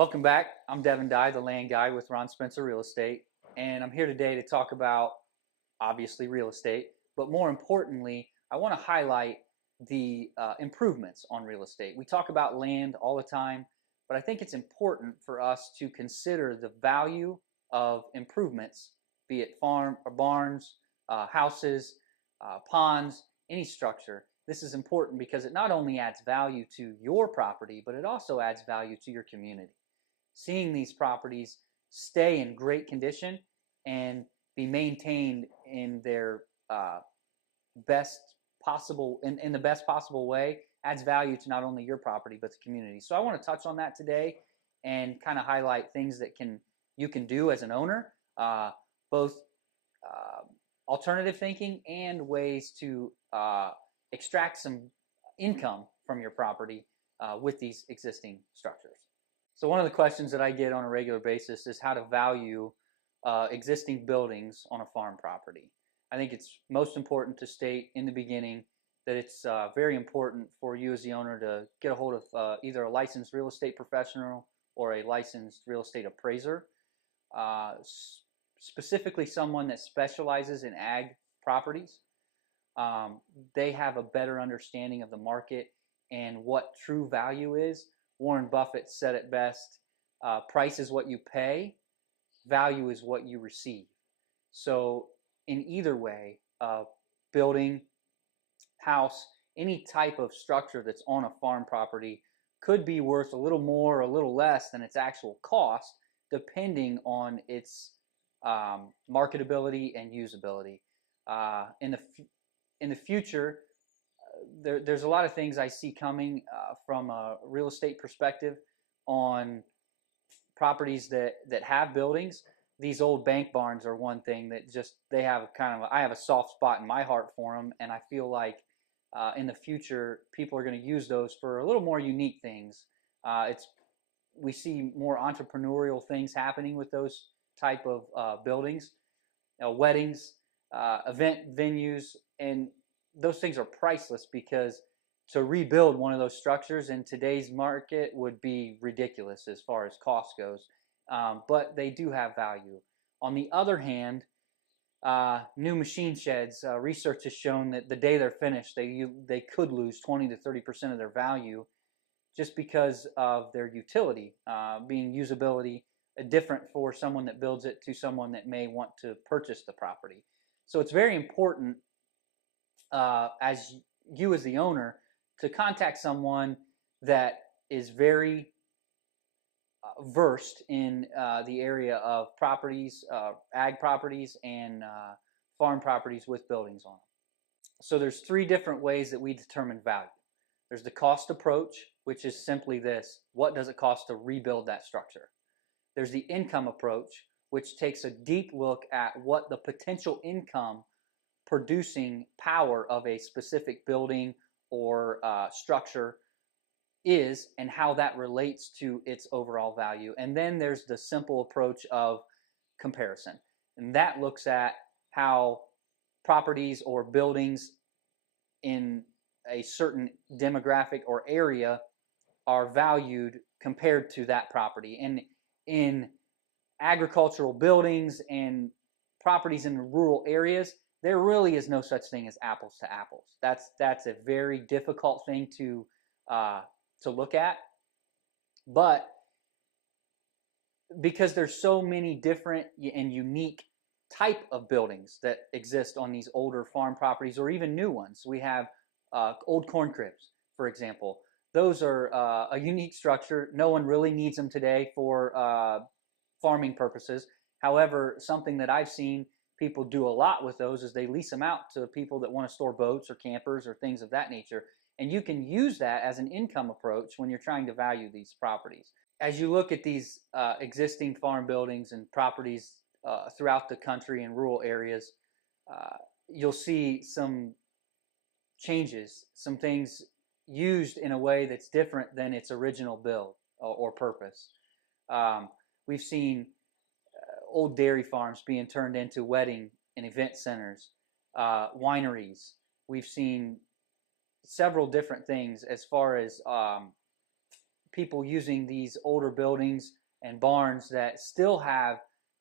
Welcome back. I'm Devin Dye, the land guy with Ron Spencer Real Estate, and I'm here today to talk about obviously real estate, but more importantly, I want to highlight the improvements on real estate. We talk about land all the time, but I think it's important for us to consider the value of improvements, be it farm or barns, houses, ponds, any structure. This is important because it not only adds value to your property, but it also adds value to your community. Seeing these properties stay in great condition and be maintained in their best possible in the best possible way adds value to not only your property but the community. So I want to touch on that today and kind of highlight things that you can do as an owner, both alternative thinking and ways to extract some income from your property with these existing structures. So one of the questions that I get on a regular basis is how to value existing buildings on a farm property. I think it's most important to state in the beginning that it's very important for you as the owner to get a hold of either a licensed real estate professional or a licensed real estate appraiser, specifically someone that specializes in ag properties. They have a better understanding of the market and what true value is. Warren Buffett said it best, price is what you pay, value is what you receive. So in either way, building, house, any type of structure that's on a farm property could be worth a little more or a little less than its actual cost, depending on its marketability and usability. In the future, there's a lot of things I see coming from a real estate perspective on properties that have buildings. These old bank barns are one thing that just they have I have a soft spot in my heart for them, and I feel like in the future people are going to use those for a little more unique things. We see more entrepreneurial things happening with those type of buildings, weddings, event venues, and those things are priceless because to rebuild one of those structures in today's market would be ridiculous as far as cost goes, but they do have value. On the other hand, new machine sheds, research has shown that the day they're finished, they could lose 20 to 30% of their value just because of their utility, being usability different for someone that builds it to someone that may want to purchase the property. So it's very important as the owner to contact someone that is very versed in the area of properties, ag properties, and farm properties with buildings on them. So there's three different ways that we determine value. There's the cost approach, which is simply this: what does it cost to rebuild that structure? There's the income approach, which takes a deep look at what the potential income producing power of a specific building or structure is and how that relates to its overall value. And then there's the simple approach of comparison, and that looks at how properties or buildings in a certain demographic or area are valued compared to that property. And in agricultural buildings and properties in rural areas, there really is no such thing as apples to apples. That's a very difficult thing to look at, but because there's so many different and unique type of buildings that exist on these older farm properties or even new ones. We have old corn cribs, for example. Those are a unique structure. No one really needs them today for farming purposes. However, something that I've seen people do a lot with those is they lease them out to people that want to store boats or campers or things of that nature. And you can use that as an income approach when you're trying to value these properties. As you look at these existing farm buildings and properties throughout the country and rural areas, you'll see some changes, some things used in a way that's different than its original build or purpose. We've seen old dairy farms being turned into wedding and event centers, wineries. We've seen several different things as far as people using these older buildings and barns that still have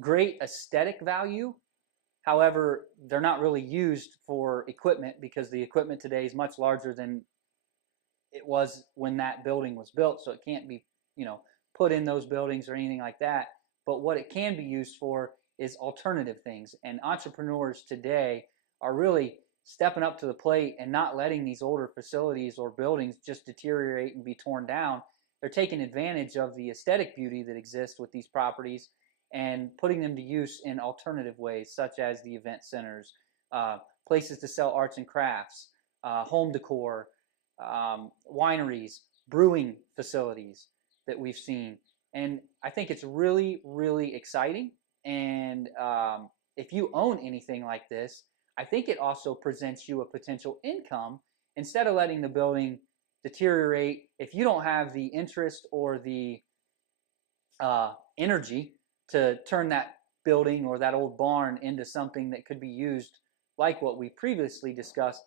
great aesthetic value. However, they're not really used for equipment because the equipment today is much larger than it was when that building was built. So it can't be, put in those buildings or anything like that. But what it can be used for is alternative things. And entrepreneurs today are really stepping up to the plate and not letting these older facilities or buildings just deteriorate and be torn down. They're taking advantage of the aesthetic beauty that exists with these properties and putting them to use in alternative ways, such as the event centers, places to sell arts and crafts, home decor, wineries, brewing facilities that we've seen. And I think it's really, really exciting. And if you own anything like this, I think it also presents you a potential income instead of letting the building deteriorate. If you don't have the interest or the energy to turn that building or that old barn into something that could be used like what we previously discussed,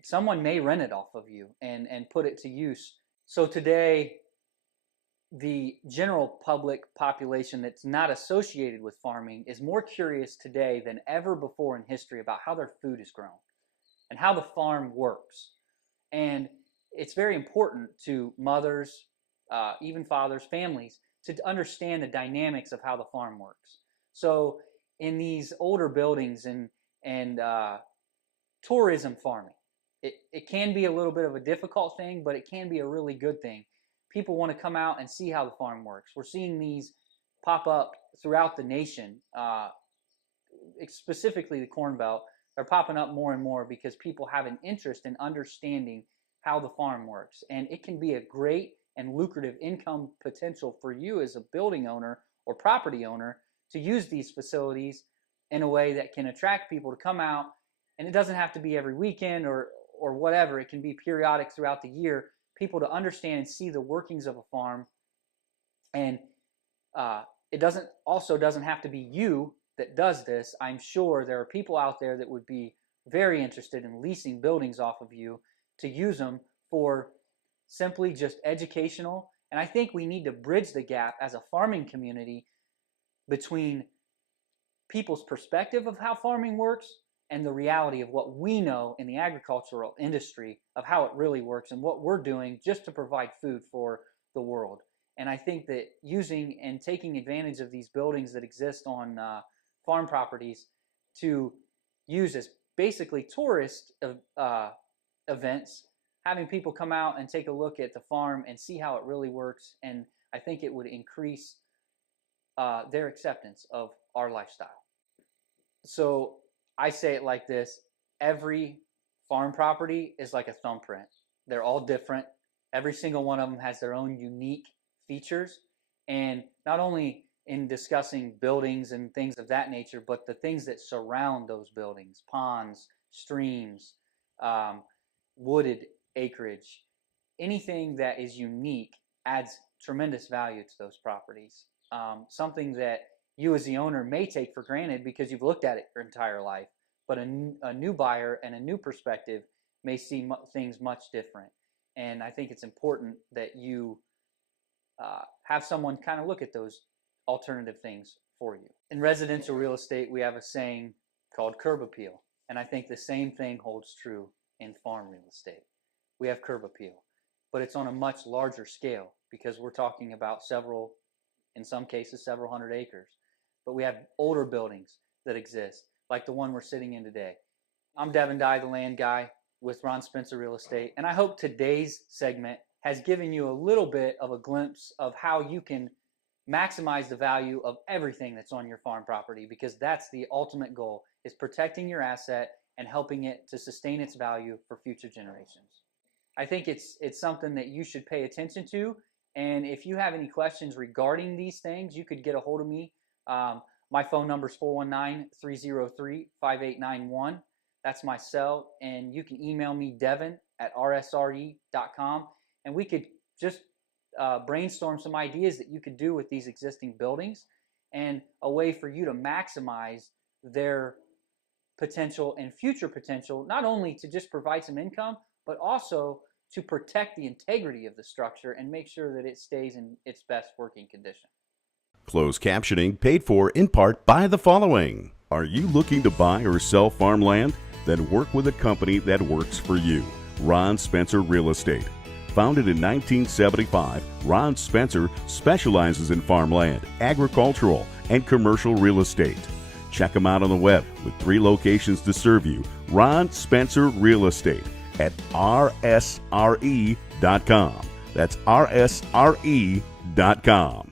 someone may rent it off of you and put it to use. So today, the general public population that's not associated with farming is more curious today than ever before in history about how their food is grown and how the farm works. And it's very important to mothers, even fathers, families, to understand the dynamics of how the farm works. So in these older buildings and tourism farming, it can be a little bit of a difficult thing, but it can be a really good thing. People want to come out and see how the farm works. We're seeing these pop up throughout the nation, specifically the Corn Belt. They're popping up more and more because people have an interest in understanding how the farm works. And it can be a great and lucrative income potential for you as a building owner or property owner to use these facilities in a way that can attract people to come out. And it doesn't have to be every weekend or whatever. It can be periodic throughout the year. People to understand and see the workings of a farm. And it doesn't have to be you that does this. I'm sure there are people out there that would be very interested in leasing buildings off of you to use them for simply just educational. And I think we need to bridge the gap as a farming community between people's perspective of how farming works and the reality of what we know in the agricultural industry of how it really works and what we're doing just to provide food for the world. And I think that using and taking advantage of these buildings that exist on farm properties to use as basically tourist events, having people come out and take a look at the farm and see how it really works, and I think it would increase their acceptance of our lifestyle. So I say it like this: every farm property is like a thumbprint. They're all different. Every single one of them has their own unique features. And not only in discussing buildings and things of that nature, but the things that surround those buildings, ponds, streams, wooded acreage, anything that is unique adds tremendous value to those properties. Something that you as the owner may take for granted because you've looked at it your entire life, but a new buyer and a new perspective may see things much different. And I think it's important that you have someone kind of look at those alternative things for you. In residential real estate, we have a saying called curb appeal. And I think the same thing holds true in farm real estate. We have curb appeal, but it's on a much larger scale because we're talking about in some cases, several hundred acres. But we have older buildings that exist, like the one we're sitting in today. I'm Devin Dye, the land guy with Ron Spencer Real Estate, and I hope today's segment has given you a little bit of a glimpse of how you can maximize the value of everything that's on your farm property, because that's the ultimate goal, is protecting your asset and helping it to sustain its value for future generations. I think it's something that you should pay attention to, and if you have any questions regarding these things, you could get a hold of me. My phone number is 419-303-5891. That's my cell, and you can email me, devin@rsre.com, and we could just brainstorm some ideas that you could do with these existing buildings and a way for you to maximize their potential and future potential, not only to just provide some income, but also to protect the integrity of the structure and make sure that it stays in its best working condition. Closed captioning paid for in part by the following. Are you looking to buy or sell farmland? Then work with a company that works for you. Ron Spencer Real Estate. Founded in 1975, Ron Spencer specializes in farmland, agricultural, and commercial real estate. Check him out on the web with 3 locations to serve you. Ron Spencer Real Estate at rsre.com. That's rsre.com.